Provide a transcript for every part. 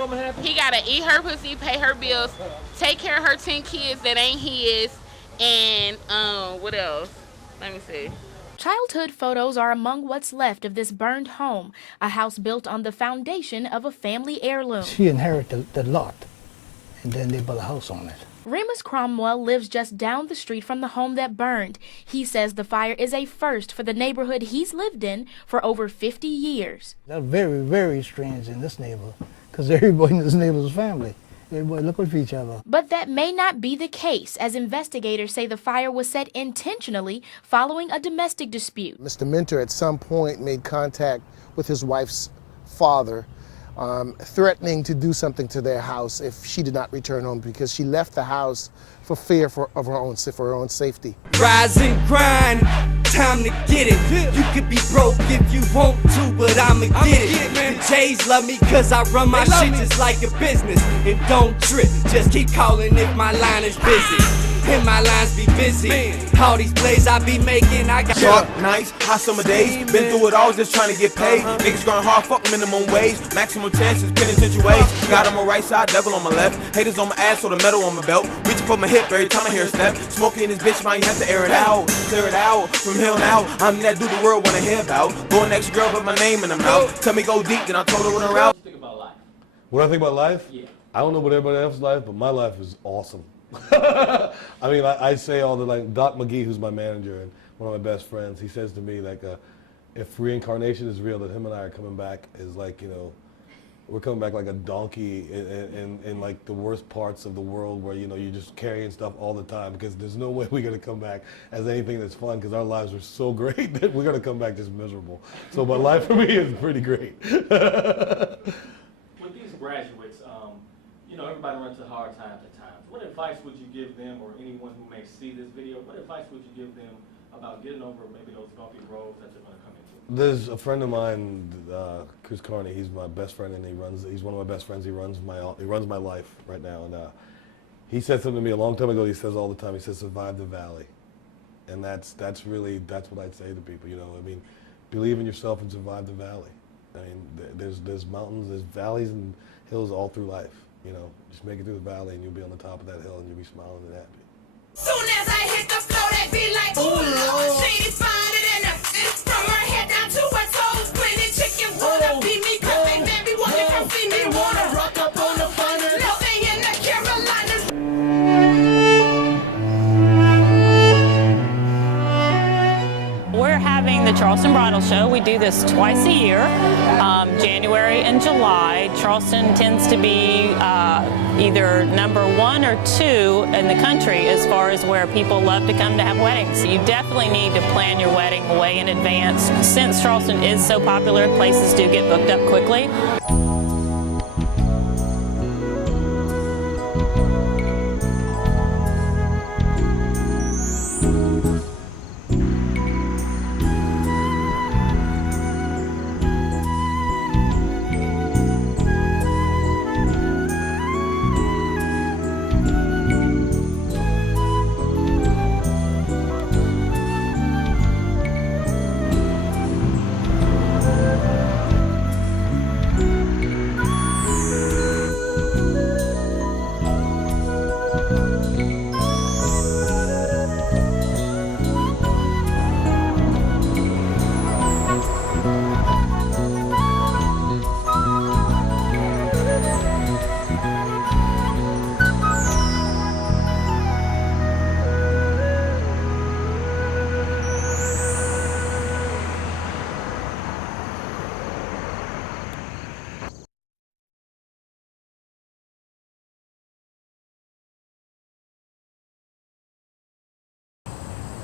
woman happy? He gotta eat her pussy, pay her bills, take care of her 10 kids that ain't his, and what else? Let me see. Childhood photos are among what's left of this burned home, a house built on the foundation of a family heirloom. She inherited the lot, and then they built a house on it. Remus Cromwell lives just down the street from the home that burned. He says the fire is a first for the neighborhood he's lived in for over 50 years. That's very, very strange in this neighborhood, because everybody in this neighborhood is family. Everybody looking for each other. But that may not be the case, as investigators say the fire was set intentionally following a domestic dispute. Mr. Minter at some point made contact with his wife's father, threatening to do something to their house if she did not return home, because she left the house for fear of her own safety. Rise and grind, time to get it. You could be broke if you want to, but I'ma get it. The J's love me cause I run my shit just like a business. And don't trip, just keep calling if my line is busy. And my lines be busy. All these plays I be making, I got Sharp nights, hot summer days. Been through it all, just trying to get paid. Niggas grind hard, fuck minimum wage. Maximum chances, penitentiary wage. Got on my right side, devil on my left. Haters on my ass, so the metal on my belt. Reaching for my hip every time I hear a step. Smoking in this bitch, man, you have to air it out. Clear it out, from here on out. I'm that dude the world wanna hear about. Going next girl, put my name in the mouth. Tell me go deep, then I told her when I'm out. What do you think about life? What I think about life? Yeah. I don't know about everybody else's life, but my life is awesome. I mean, I say all the, like, Doc McGee, who's my manager and one of my best friends, he says to me, like, if reincarnation is real, that him and I are coming back is like, you know, we're coming back like a donkey in like the worst parts of the world where, you know, you're just carrying stuff all the time, because there's no way we're going to come back as anything that's fun, because our lives are so great that we're going to come back just miserable. So my life for me is pretty great. With these graduates, you know, everybody runs into hard times at times. What advice would you give them, or anyone who may see this video, what advice would you give them about getting over maybe those bumpy roads that you're going to come into? There's a friend of mine, Chris Carney. He's my best friend, and he's one of my best friends. He runs my life right now, and he said something to me a long time ago. He says all the time. He says, "Survive the valley," and that's what I'd say to people. You know, I mean, believe in yourself and survive the valley. I mean, there's mountains, there's valleys and hills all through life. You know, just make it through the valley, and you'll be on the top of that hill, and you'll be smiling and happy. Soon as I hit the floor, they be like, ooh, Lord, she's finer than a fish. From her head down to her toes, plenty chicken wanna be me, cause they baby wanna come see me, wanna rock up on the finest. No, they in the Carolinas. We're having the Charleston Bridal Show. We do this twice a year, January and July. Charleston tends to be either number 1 or 2 in the country as far as where people love to come to have weddings. You definitely need to plan your wedding way in advance. Since Charleston is so popular, places do get booked up quickly.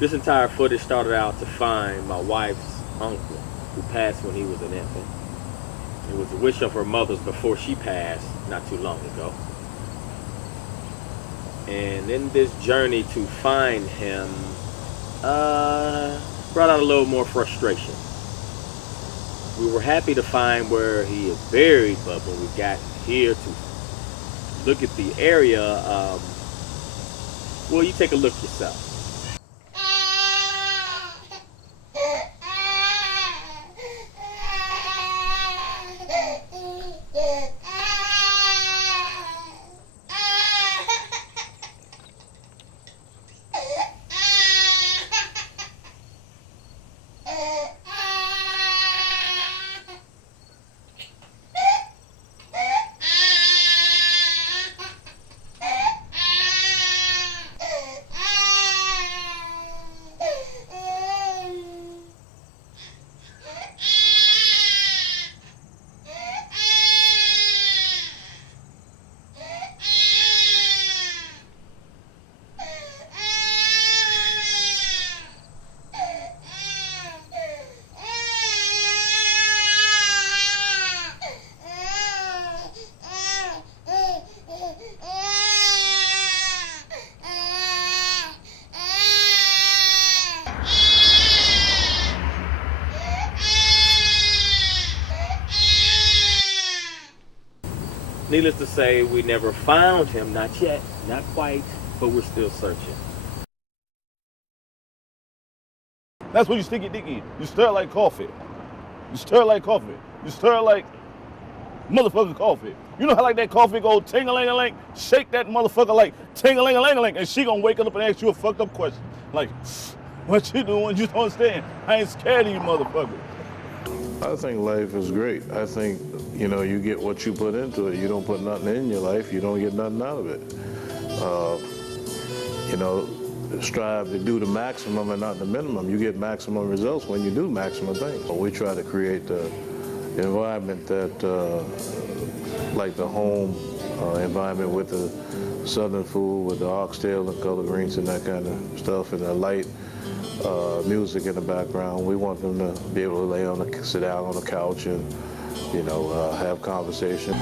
This entire footage started out to find my wife's uncle, who passed when he was an infant. It was a wish of her mother's before she passed not too long ago. And in this journey to find him, brought out a little more frustration. We were happy to find where he is buried, but when we got here to look at the area, well, you take a look yourself. Needless to say, we never found him, not yet, not quite, but we're still searching. That's what you stick your dick in. You stir it like coffee. You stir it like coffee. You stir it like motherfucking coffee. You know how like that coffee go ting-a-ling-a-ling? Shake that motherfucker like ting-a-ling-a-ling-a-ling, and she gonna wake up and ask you a fucked up question. Like, what you doing? You don't understand. I ain't scared of you motherfuckers. I think life is great. I think, you know, you get what you put into it. You don't put nothing in your life, you don't get nothing out of it. You know, strive to do the maximum and not the minimum. You get maximum results when you do maximum things. We try to create the environment that, like the home environment with the southern food, with the oxtail and collard greens and that kind of stuff, and the light music in the background. We want them to be able to sit down on the couch and, you know, have conversation.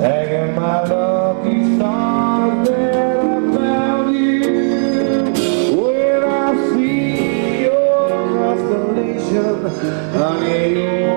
Hanging Honey,